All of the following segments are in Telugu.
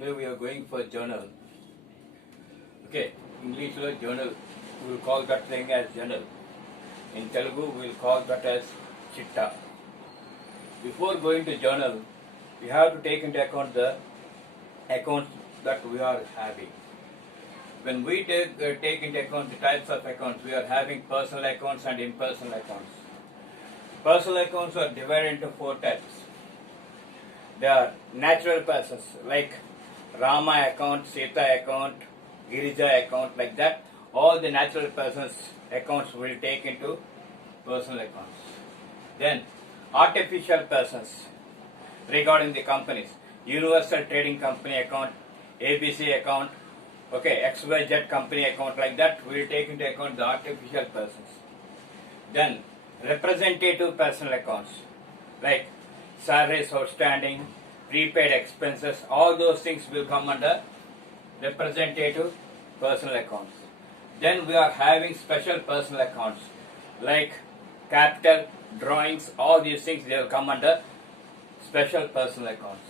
Today we are going for journal. Okay, English journal. We will call that thing as journal. In Telugu we will call that as chitta. Before going to journal, we have to take into account the accounts that we are having. When we take into account the types of accounts, we are having personal accounts and impersonal accounts. Personal accounts are divided into four types. They are natural persons like Rama account, Sita account, Girija account, like that. All the natural persons accounts will take into personal accounts. Then artificial persons regarding the companies, Universal Trading Company account, ABC account, okay, XYZ company account, like that we will take into account the artificial persons. Then representative personal accounts like salaries outstanding, prepaid expenses, all those things will come under representative personal accounts. Then we are having special personal accounts like capital, drawings, all these things they will come under special personal accounts.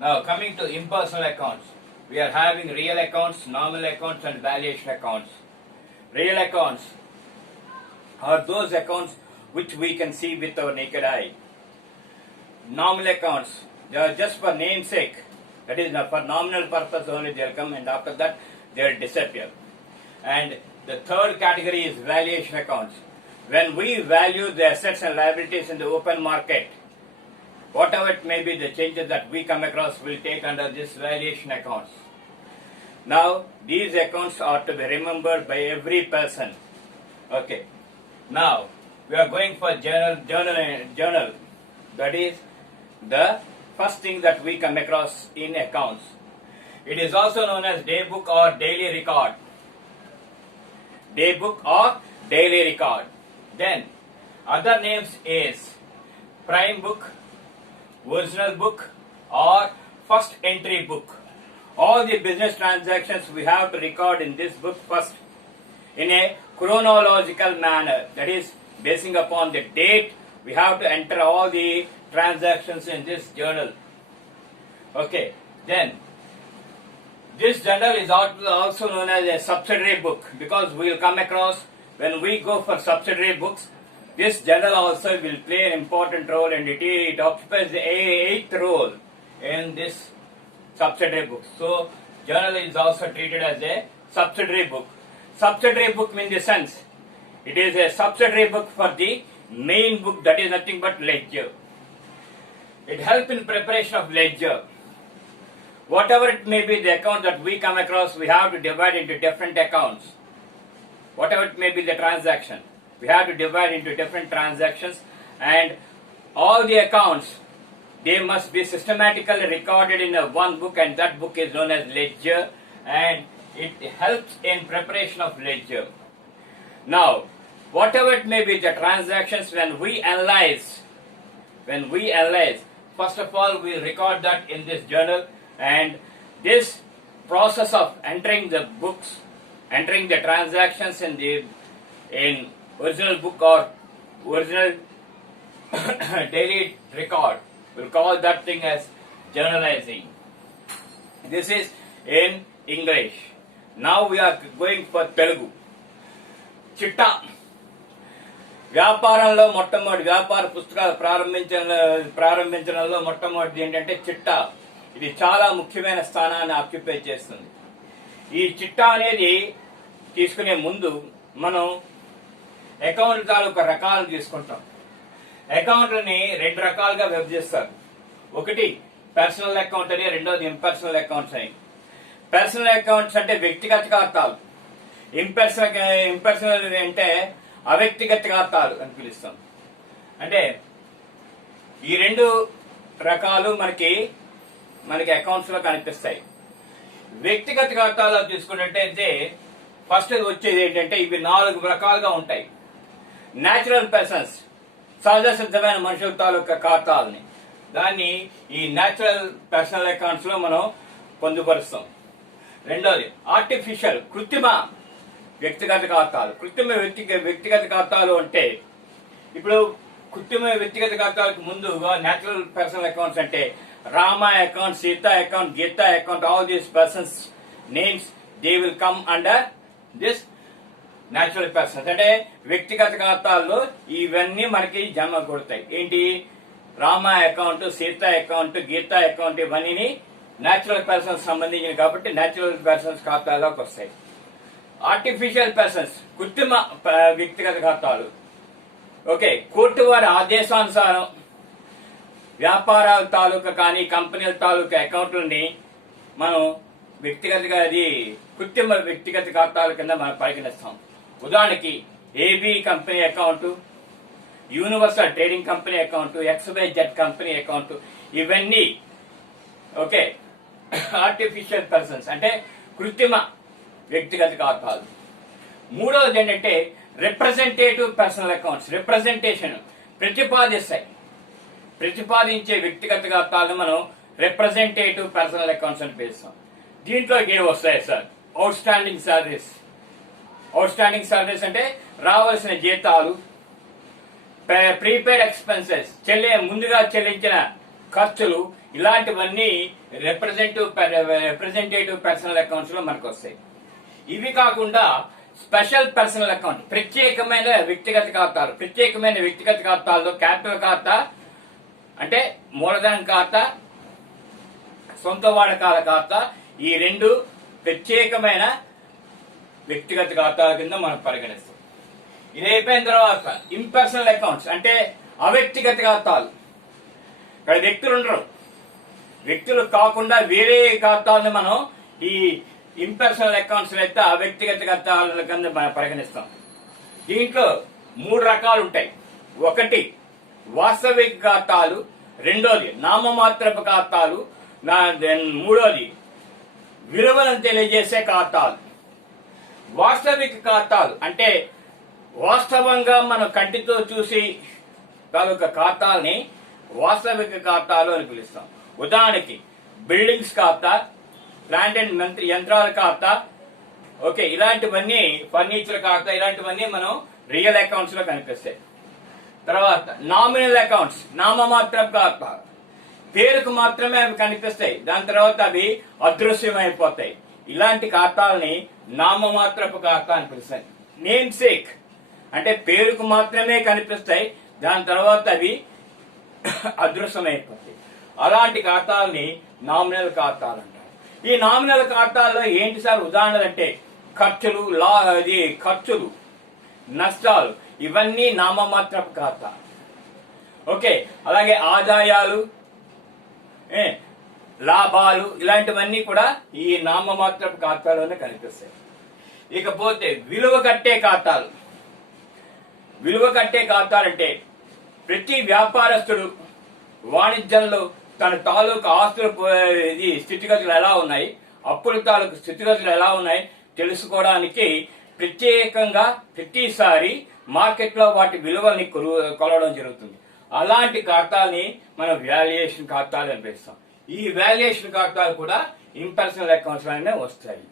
Now coming to impersonal accounts, we are having real accounts, nominal accounts and valuation accounts. Real accounts are those accounts which we can see with our naked eye. Nominal accounts, they are just for namesake, that is for nominal purpose only they will come, and after that they will disappear. And the third category is valuation accounts. When we value the assets and liabilities in the open market, whatever it may be, the changes that we come across will take under this valuation accounts. Now these accounts are to be remembered by every person. Okay. Now we are going for journal. That is the first thing that we come across in accounts. It is also known as day book or daily record. Day book or daily record. Then other names is prime book, original book or first entry book. All the business transactions we have to record in this book first in a chronological manner, that is basing upon the date we have to enter all the transactions in this journal. Okay, then this journal is also known as a subsidiary book, because we will come across when we go for subsidiary books, this journal also will play an important role, and it occupies the 8th role in this subsidiary book. So journal is also treated as a subsidiary book. Subsidiary book in the sense it is a subsidiary book for the main book, that is nothing but ledger. It helps in preparation of ledger. Whatever it may be, the account that we come across, we have to divide into different accounts. Whatever it may be the transaction, we have to divide into different transactions, and all the accounts, they must be systematically recorded in one book, and that book is known as ledger, and it helps in preparation of ledger. Now, whatever it may be the transactions, when we analyze, first of all we record that in this journal, and this process of entering the books, entering the transactions in original book or original daily record, we'll call that thing as journalizing. This is in English. Now we are going for Telugu. చిట్టా. వ్యాపారంలో మొట్టమొదటి వ్యాపార పుస్తకాలు ప్రారంభించడంలో మొట్టమొదటిది ఏంటంటే చిట్టా. ఇది చాలా ముఖ్యమైన స్థానాన్ని ఆక్యుపై చేస్తుంది. ఈ చిట్టా అనేది తీసుకునే ముందు మనం అకౌంట్ తాలూకా రకాలను తీసుకుంటాం. అకౌంట్లని 2 రకాలుగా విభజిస్తారు. ఒకటి పర్సనల్ అకౌంట్ అని, రెండోది ఇంపర్సనల్ అకౌంట్స్ అని. పర్సనల్ అకౌంట్స్ అంటే వ్యక్తిగత ఖాతాలు, ఇంపర్సనల్ అంటే అవ్యక్తిగత ఖాతాలు అని పిలుస్తాం. అంటే ఈ 2 రకాలు మనకి అకౌంట్స్ లో కనిపిస్తాయి. వ్యక్తిగత ఖాతాలు చూసుకున్నట్టయితే ఫస్ట్ వచ్చేది ఏంటంటే ఇవి 4 రకాలుగా ఉంటాయి. న్యాచురల్ పర్సన్స్, సహజ సిద్ధమైన మనుషుల తాలూకా ఖాతాలని, దాన్ని ఈ న్యాచురల్ పర్సనల్ అకౌంట్స్ లో మనం పొందుపరుస్తాం. రెండోది ఆర్టిఫిషియల్, కృత్రిమ వ్యక్తిగత ఖాతాలు. కృత్రిమ వ్యక్తిగత ఖాతాలు అంటే ఇప్పుడు కృత్రిమ వ్యక్తిగత ఖాతాలకు ముందుగా న్యాచురల్ పర్సనల్ అకౌంట్స్ అంటే Rama account, Sita account, Gita account, all these persons names, they will come under this natural persons. అంటే వ్యక్తిగత ఖాతాల్లో ఇవన్నీ మనకి జమ కొడతాయి. ఏంటి? రామ అకౌంట్, సీత అకౌంట్, గీత అకౌంట్, ఇవన్నీ న్యాచురల్ పర్సన్స్ సంబంధించినవి కాబట్టి న్యాచురల్ పర్సన్స్ ఖాతాలోకి వస్తాయి. ఆర్టిఫిషియల్ పర్సన్స్, కృత్రిమ వ్యక్తిగత ఖాతాలు. ఓకే, కోర్టు వారి ఆదేశానుసారం వ్యాపారాల తాలూకా కానీ కంపెనీల తాలూకా అకౌంట్లని మనం వ్యక్తిగతగా అది కృత్రిమ వ్యక్తిగత ఖాతాల కింద మనం పరిగణిస్తాం. ఉదాహరణకి AB company account, universal trading company account, XYZ company account, ఇవన్నీ ఓకే ఆర్టిఫిషియల్ పర్సన్స్ అంటే కృత్రిమ వ్యక్తిగత ఖాతాలు. మూడవది ఏంటంటే రిప్రజెంటేటివ్ పర్సనల్ అకౌంట్స్. రిప్రజెంటేషన్ ప్రతిపాదించే వ్యక్తిగత ఖాతాలను మనం రిప్రజెంటేటివ్ పర్సనల్ అకౌంట్స్ అని పిలుస్తాం. దీంట్లో ఏమి వస్తాయి sir? Out standing salaries. Out standing salaries అంటే రావాల్సిన జీతాలు, ప్రీపెయిడ్ ఎక్స్పెన్సెస్, ముందుగా చెల్లించిన ఖర్చులు, ఇలాంటివన్నీ రిప్రజెంటేటివ్ పర్సనల్ అకౌంట్స్ లో మనకు వస్తాయి. ఇవి కాకుండా స్పెషల్ పర్సనల్ అకౌంట్, ప్రత్యేకమైన వ్యక్తిగత ఖాతాలు. ప్రత్యేకమైన వ్యక్తిగత ఖాతాల్లో క్యాపిటల్ ఖాతా అంటే మూలధనం ఖాతా, సొంత వాడకాల ఖాతా, ఈ రెండు ప్రత్యేకమైన వ్యక్తిగత ఖాతాల కింద మనం పరిగణిస్తాం. ఇది అయిపోయిన తర్వాత ఇంపర్సనల్ అకౌంట్స్ అంటే అవ్యక్తిగత ఖాతాలు. ఇక్కడ వ్యక్తులు ఉండరు, వ్యక్తులు కాకుండా వేరే ఖాతాలను మనం ఈ ఇంపర్సనల్ అకౌంట్స్ అయితే అవ్యక్తిగత ఖాతాల కింద మనం పరిగణిస్తాం. దీంట్లో 3 రకాలు ఉంటాయి. ఒకటి వాస్తవిక ఖాతాలు, రెండోది నామమాత్రపు ఖాతాలు, మూడోది విలువలను తెలియజేసే ఖాతాలు. వాస్తవిక ఖాతాలు అంటే వాస్తవంగా మనం కంటితో చూసి తాలూకా ఖాతాలని వాస్తవిక ఖాతాలు అని పిలుస్తాం. ఉదాహరణకి బిల్డింగ్స్ ఖాతా, ప్లాంట్ అండ్ యంత్రాల ఖాతా, ఓకే, ఇలాంటివన్నీ ఫర్నిచర్ ఖాతా, ఇలాంటివన్నీ మనం రియల్ అకౌంట్స్ లో కనిపిస్తాయి. తర్వాత నామినల్ అకౌంట్స్, నామమాత్రపు ఖాతా, పేరుకు మాత్రమే అవి కనిపిస్తాయి, దాని తర్వాత అవి అదృశ్యమైపోతాయి. ఇలాంటి ఖాతాలని నామమాత్రపు ఖాతా అని పిలుస్తాయి. నేమ్ సేక్ అంటే పేరుకు మాత్రమే కనిపిస్తాయి, దాని తర్వాత అవి అదృశ్యమైపోతాయి. అలాంటి ఖాతాలని నామినల్ ఖాతాలు అంటారు. ఈ నామినల్ ఖాతాల్లో ఏంటి సార్ ఉదాహరణలు అంటే ఖర్చులు, నష్టాలు, ఇవన్నీ నామమాత్రపు ఖాతా. ఓకే, అలాగే ఆదాయాలు, లాభాలు, ఇలాంటివన్నీ కూడా ఈ నామమాత్రపు ఖాతాలోనే కనిపిస్తాయి. ఇకపోతే విలువ కట్టే ఖాతాలు. విలువ కట్టే ఖాతాలంటే ప్రతి వ్యాపారస్తుడు వాణిజ్యంలో తన తాలూకు ఆస్తుల స్థితిగతులు ఎలా ఉన్నాయి, అప్పుల తాలూకు స్థితిగతులు ఎలా ఉన్నాయి తెలుసుకోవడానికి ప్రత్యేకంగా ప్రతిసారి మార్కెట్లో వాటి విలువల్ని కొలవడం జరుగుతుంది. అలాంటి ఖాతాల్ని మనం వాల్యుయేషన్ ఖాతాలు అని పిలుస్తాం. ఈ వాల్యుయేషన్ ఖాతాలు కూడా ఇంపర్సనల్ అకౌంట్స్ లోనే వస్తాయి.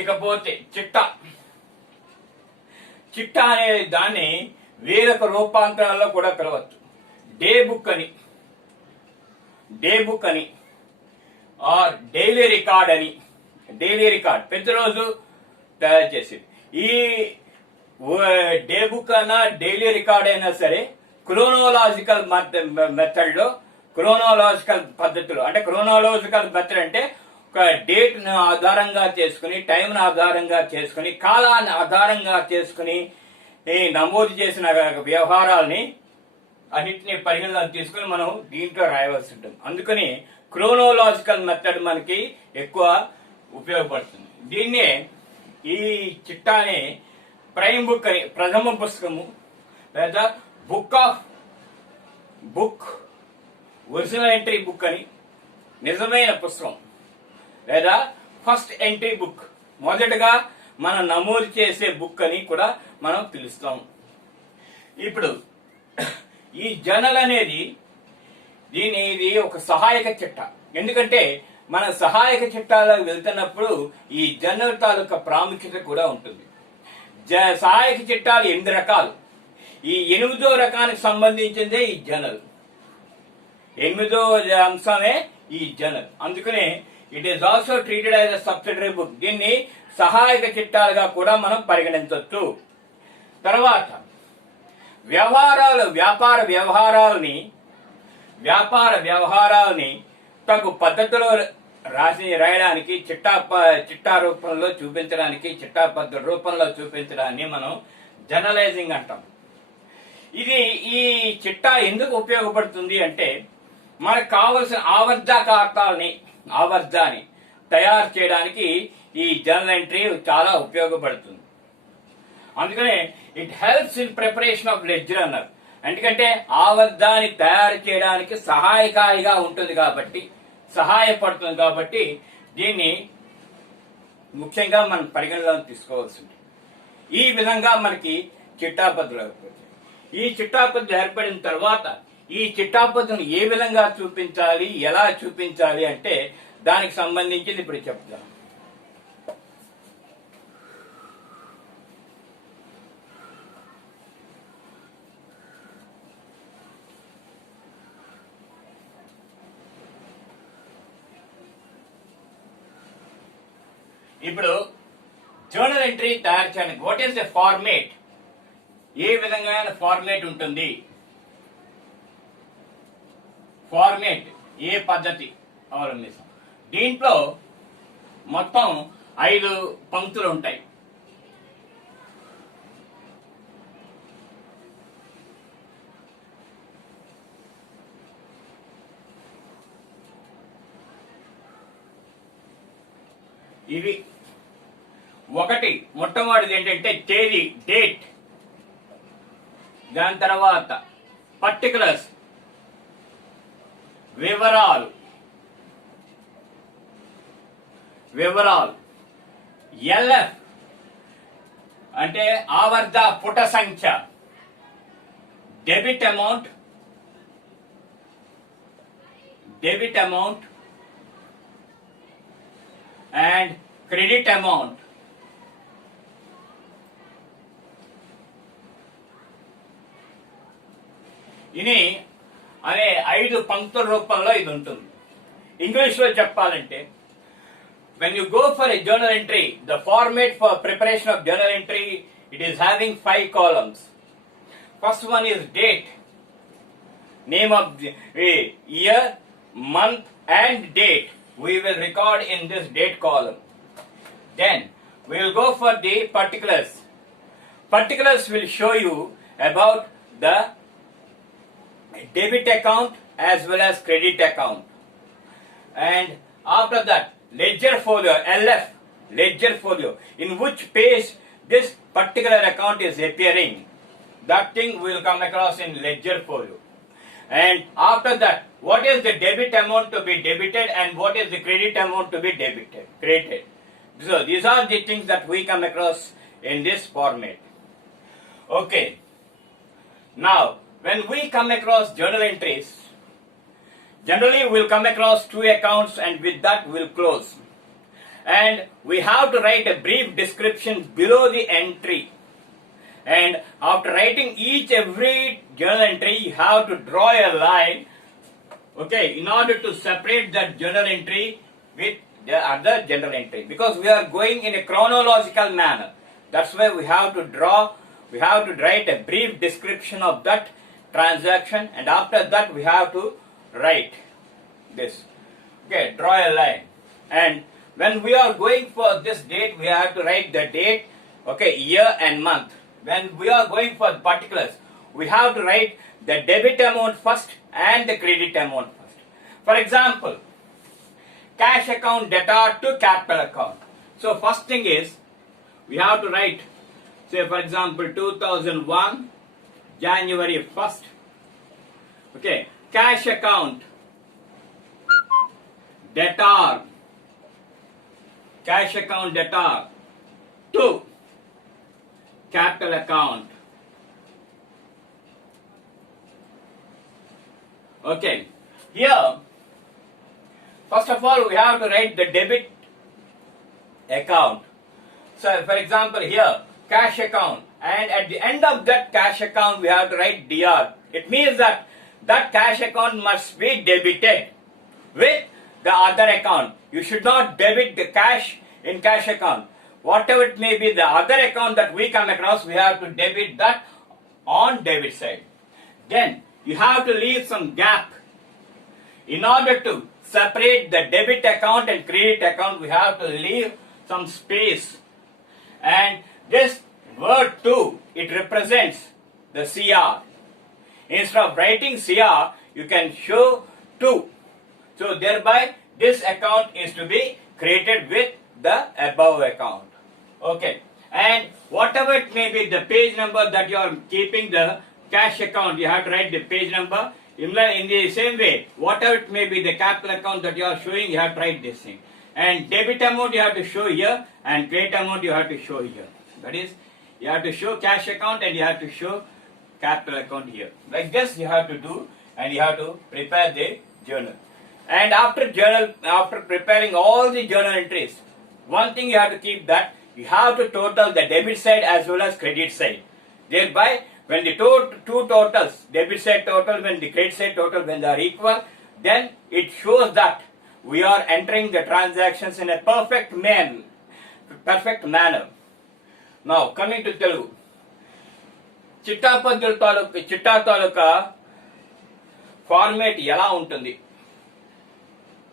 ఇకపోతే చిట్టా అనే దాన్ని వేరొక రూపాంతరాల్లో కూడా పిలవచ్చు. డే బుక్ అని ఆర్ డైలీ రికార్డ్ ప్రతిరోజు తయారు చేసేది. ఈ డే బుక్ అయినా డైలీ రికార్డ్ అయినా సరే క్రోనోలాజికల్ మెథడ్ లో, క్రోనోలాజికల్ పద్ధతిలో, అంటే క్రోనోలాజికల్ మెథడ్ అంటే ఒక డేట్ ను ఆధారంగా చేసుకుని, టైం ను ఆధారంగా చేసుకుని, కాలాన్ని ఆధారంగా చేసుకుని నమోదు చేసిన వ్యవహారాలని అన్నింటినీ పరిగణలోకి తీసుకుని మనం దీంట్లో రాయవలసి ఉంటుంది. అందుకని క్రోనోలాజికల్ మెథడ్ మనకి ఎక్కువ ఉపయోగపడుతుంది. దీన్నే ఈ చిట్టాని ప్రైమ్ బుక్ అని, ప్రథమ పుస్తకము లేదా బుక్ ఒరిజినల్ ఎంట్రీ బుక్ అని, నిజమైన పుస్తకం లేదా ఫస్ట్ ఎంట్రీ బుక్, మొదటగా మనం నమోదు చేసే బుక్ అని కూడా మనం పిలుస్తాం. ఇప్పుడు ఈ జర్నల్ అనేది ఇది ఒక సహాయక చిట్టా. ఎందుకంటే మన సహాయక చిట్టాలకు వెళ్తున్నప్పుడు ఈ జర్నల్ తాలూకా ప్రాముఖ్యత కూడా ఉంటుంది. సహాయక చిట్టాలు 8 రకాలు. ఈ 8వ రకానికి సంబంధించిందే ఈ జర్నల్. ఎనిమిదో అంశమే ఈ జర్నల్. అందుకనే it is also treated as a subsidiary book. దీన్ని సహాయక చిట్టాలుగా కూడా మనం పరిగణించవచ్చు. తర్వాత వ్యాపార వ్యవహారాలని తగు పద్ధతిలో రాయడానికి చిట్టా రూపంలో చూపించడానికి, చిట్టా పద్ధతి రూపంలో చూపించడాన్ని మనం జర్నలైజింగ్ అంటాం. ఈ చిట్టా ఎందుకు ఉపయోగపడుతుంది అంటే మనకు కావలసిన ఆవర్జాన్ని తయారు చేయడానికి ఈ జర్నల్ ఎంట్రీ చాలా ఉపయోగపడుతుంది. అందుకనే it helps in preparation of ledger అన్నారు. ఎందుకంటే ఆవర్జాన్ని తయారు చేయడానికి సహాయకారిగా ఉంటుంది కాబట్టి, సహాయపడుతుంది కాబట్టి దీన్ని ముఖ్యంగా మనం పరిగణలోకి తీసుకోవాల్సి ఉంటుంది. ఈ విధంగా మనకి చిట్టాపద్ధతులు ఏర్పడతాయి. ఈ చిట్టాపద్ధతులు ఏర్పడిన తర్వాత ఈ చిట్టాపద్ధతులను ఏ విధంగా చూపించాలి, ఎలా చూపించాలి అంటే దానికి సంబంధించింది ఇప్పుడు చెప్తాను. ఇప్పుడు జర్నల్ ఎంట్రీ తయారు చేయడానికి వాట్ ఈస్ ద ఫార్మేట్, ఏ విధంగా ఫార్మేట్ ఉంటుంది, ఫార్మేట్ ఏ పద్ధతి అవలంబిస్తాం. దీంట్లో మొత్తం 5 పంక్తులు ఉంటాయి. ఇవి మొట్టమొదటిది ఏంటంటే తేదీ, డేట్. దాని తర్వాత పర్టికులర్స్, వివరాలు. ఎల్ఎఫ్ అంటే ఆవర్త పుట సంఖ్య, debit amount and credit amount. ఇది అనే 5 పంక్తుల రూపంలో ఇది ఉంటుంది. ఇంగ్లీష్ లో చెప్పాలంటే when you go for a journal entry, the format for preparation of journal entry, it is having 5 columns. First one is date, name of the year, month and date. We will record in this date column. Then we will go for the particulars. Particulars will show you about the debit account as well as credit account. And after that, ledger folio, LF, ledger folio, in which page this particular account is appearing. That thing will come across in ledger folio. And after that, what is the debit amount to be debited and what is the credit amount to be credited. So these are the things that we come across in this format. Okay. Now, when we come across journal entries, generally we'll come across 2 accounts and with that we'll close. And we have to write a brief description below the entry. And after writing every journal entry, you have to draw a line, okay, in order to separate that journal entry with the other journal entry. Because we are going in a chronological manner. That's why we have to write a brief description of that transaction, and after that we have to write this. Okay, draw a line. And when we are going for this date, we have to write the date, okay, year and month. When we are going for particulars, we have to write the debit amount first and the credit amount first. For example, cash account debtor to capital account. So first thing is, we have to write, say for example 2001 January 1st. Okay, cash account debtor to capital account. Okay, here first of all we have to write the debit account. So for example here cash account, and at the end of that cash account we have to write DR. It means that that cash account must be debited with the other account. You should not debit the cash in cash account. Whatever it may be, the other account that we come across, we have to debit that on debit side. Then you have to leave some gap. In order to separate the debit account and credit account, we have to leave some space. And this word 2, it represents the CR. Instead of writing CR, you can show 2. So thereby, this account is to be created with the above account. Okay. And whatever it may be, the page number that you are keeping the cash account, you have to write the page number. In the same way, whatever it may be, the capital account that you are showing, you have to write this thing. And debit amount you have to show here, and credit amount you have to show here. That is, you have to show cash account and you have to show capital account here. Like this you have to do, and you have to prepare the journal. And after preparing all the journal entries, one thing you have to keep, that you have to total the debit side as well as credit side. Thereby, when the two totals, debit side total, when the credit side total, when they are equal, then it shows that we are entering the transactions in a perfect manner. Now, coming to Telugu. చిట్టా తాలూకా ఫార్మేట్ ఎలా ఉంటుంది?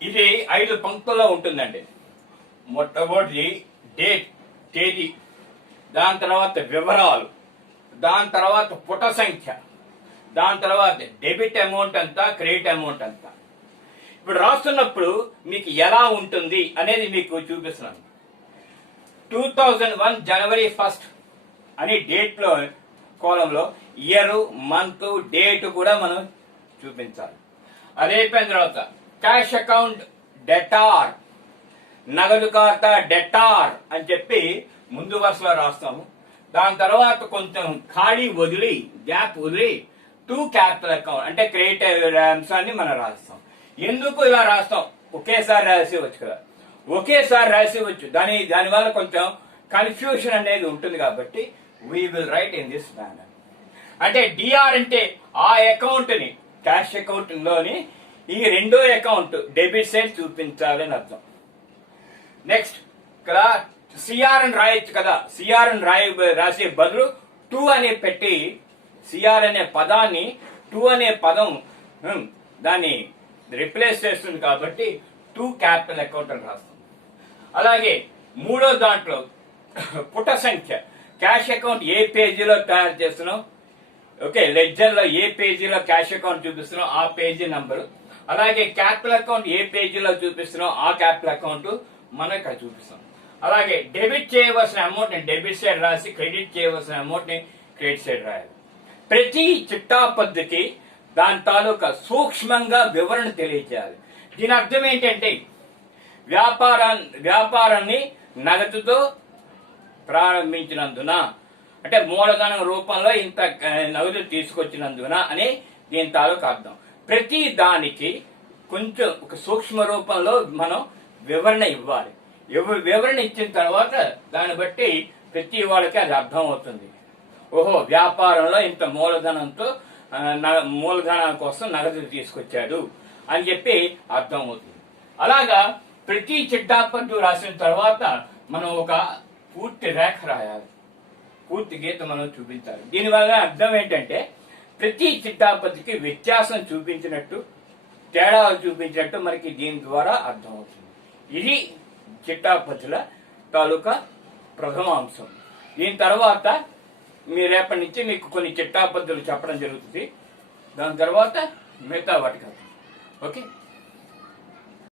ఇది 5 పంక్తుల్లో ఉంటుందండి. మొట్టమొదటి డేట్, తేదీ, దాని తర్వాత వివరాలు, దాని తర్వాత పుట సంఖ్య, దాని తర్వాత డెబిట్ అమౌంట్ అంతా, క్రెడిట్ అమౌంట్ అంతా. ఇప్పుడు రాస్తున్నప్పుడు మీకు ఎలా ఉంటుంది అనేది మీకు చూపిస్తున్నాను. 2001 జనవరి 1 అని డేట్లో కోలంలో ఇయర్, మంత్, డేట్ కూడా మనం చూపించాలి. అది అయిపోయిన తర్వాత క్యాష్ అకౌంట్ డెటార్, నగదు ఖాతా డెటార్ అని చెప్పి ముందు వరుసలో రాస్తాము. దాని తర్వాత కొంచెం ఖాళీ వదిలి, గ్యాప్ వదిలి, టు క్యాపిటల్ అకౌంట్ అంటే క్రెడిట్ అంశాన్ని మనం రాస్తాం. ఎందుకు ఇలా రాస్తాం? ఒకేసారి రాసేవచ్చు కదా, ఒకేసారి రాసేవచ్చు. దానివల్ల కొంచెం కన్ఫ్యూషన్ అనేది ఉంటుంది కాబట్టి we will write in this manner. అంటే డిఆర్ అంటే ఆ అకౌంట్ ని, క్యాష్ అకౌంట్ లోని ఈ రెండో అకౌంట్ డెబిట్ సైడ్ చూపించాలి అని అర్థం. నెక్స్ట్ ఇక్కడ సిఆర్ అని రాయొచ్చు కదా, సిఆర్ అని రాసే బదులు 2 అనే పెట్టి, సిఆర్ అనే పదాన్ని 2 అనే పదం దాన్ని రిప్లేస్ చేస్తుంది కాబట్టి 2 క్యాపిటల్ అకౌంట్ అని రాస్తాం. అలాగే మూడో దాంట్లో పుట సంఖ్య, క్యాష్ అకౌంట్ ఏ పేజీలో తయారు చేస్తున్నాం, ఓకే, లెడ్జర్ లో ఏ పేజీలో క్యాష్ అకౌంట్ చూపిస్తున్నాం ఆ పేజీ నంబరు. అలాగే క్యాపిటల్ అకౌంట్ ఏ పేజీలో చూపిస్తున్నాం ఆ క్యాపిటల్ అకౌంట్ మనం ఇక్కడ చూపిస్తాం. అలాగే డెబిట్ చేయవలసిన అమౌంట్ ని డెబిట్ సైడ్ రాసి, క్రెడిట్ చేయవలసిన అమౌంట్ ని క్రెడిట్ సైడ్ రాయాలి. ప్రతి చిట్టా పద్ధతికి దాని తాలూకా సూక్ష్మంగా వివరణ తెలియజేయాలి. దీని అర్థం ఏంటంటే, వ్యాపారాన్ని నగదుతో ప్రారంభించినందున, అంటే మూలధనం రూపంలో ఇంత నగదు తీసుకొచ్చినందున అని దీని తాలూకు అర్థం. ప్రతి దానికి కొంచెం ఒక సూక్ష్మ రూపంలో మనం వివరణ ఇవ్వాలి. వివరణ ఇచ్చిన తర్వాత దాన్ని బట్టి ప్రతి వాళ్ళకి అది అర్థం అవుతుంది. ఓహో, వ్యాపారంలో ఇంత మూలధనంతో మూలధనం కోసం నగదు తీసుకొచ్చాడు అని చెప్పి అర్థం అవుతుంది. అలాగా ప్రతి చిట్టాపట్టు రాసిన తర్వాత మనం ఒక పూర్తి రేఖ రాయాలి, పూర్తి గీత మనం చూపించాలి. దీనివల్ల అర్థం ఏంటంటే, ప్రతి చిట్టాపత్తికి వ్యత్యాసం చూపించినట్టు, తేడాలు చూపించినట్టు మనకి దీని ద్వారా అర్థం అవుతుంది. ఇది చిట్టాపత్తుల తాలూకా ప్రథమ అంశం. దీని తర్వాత మీ రేపటి నుంచి మీకు కొన్ని చిట్టాపత్తులు చెప్పడం జరుగుతుంది. దాని తర్వాత మిగతా వాటికి ఓకే.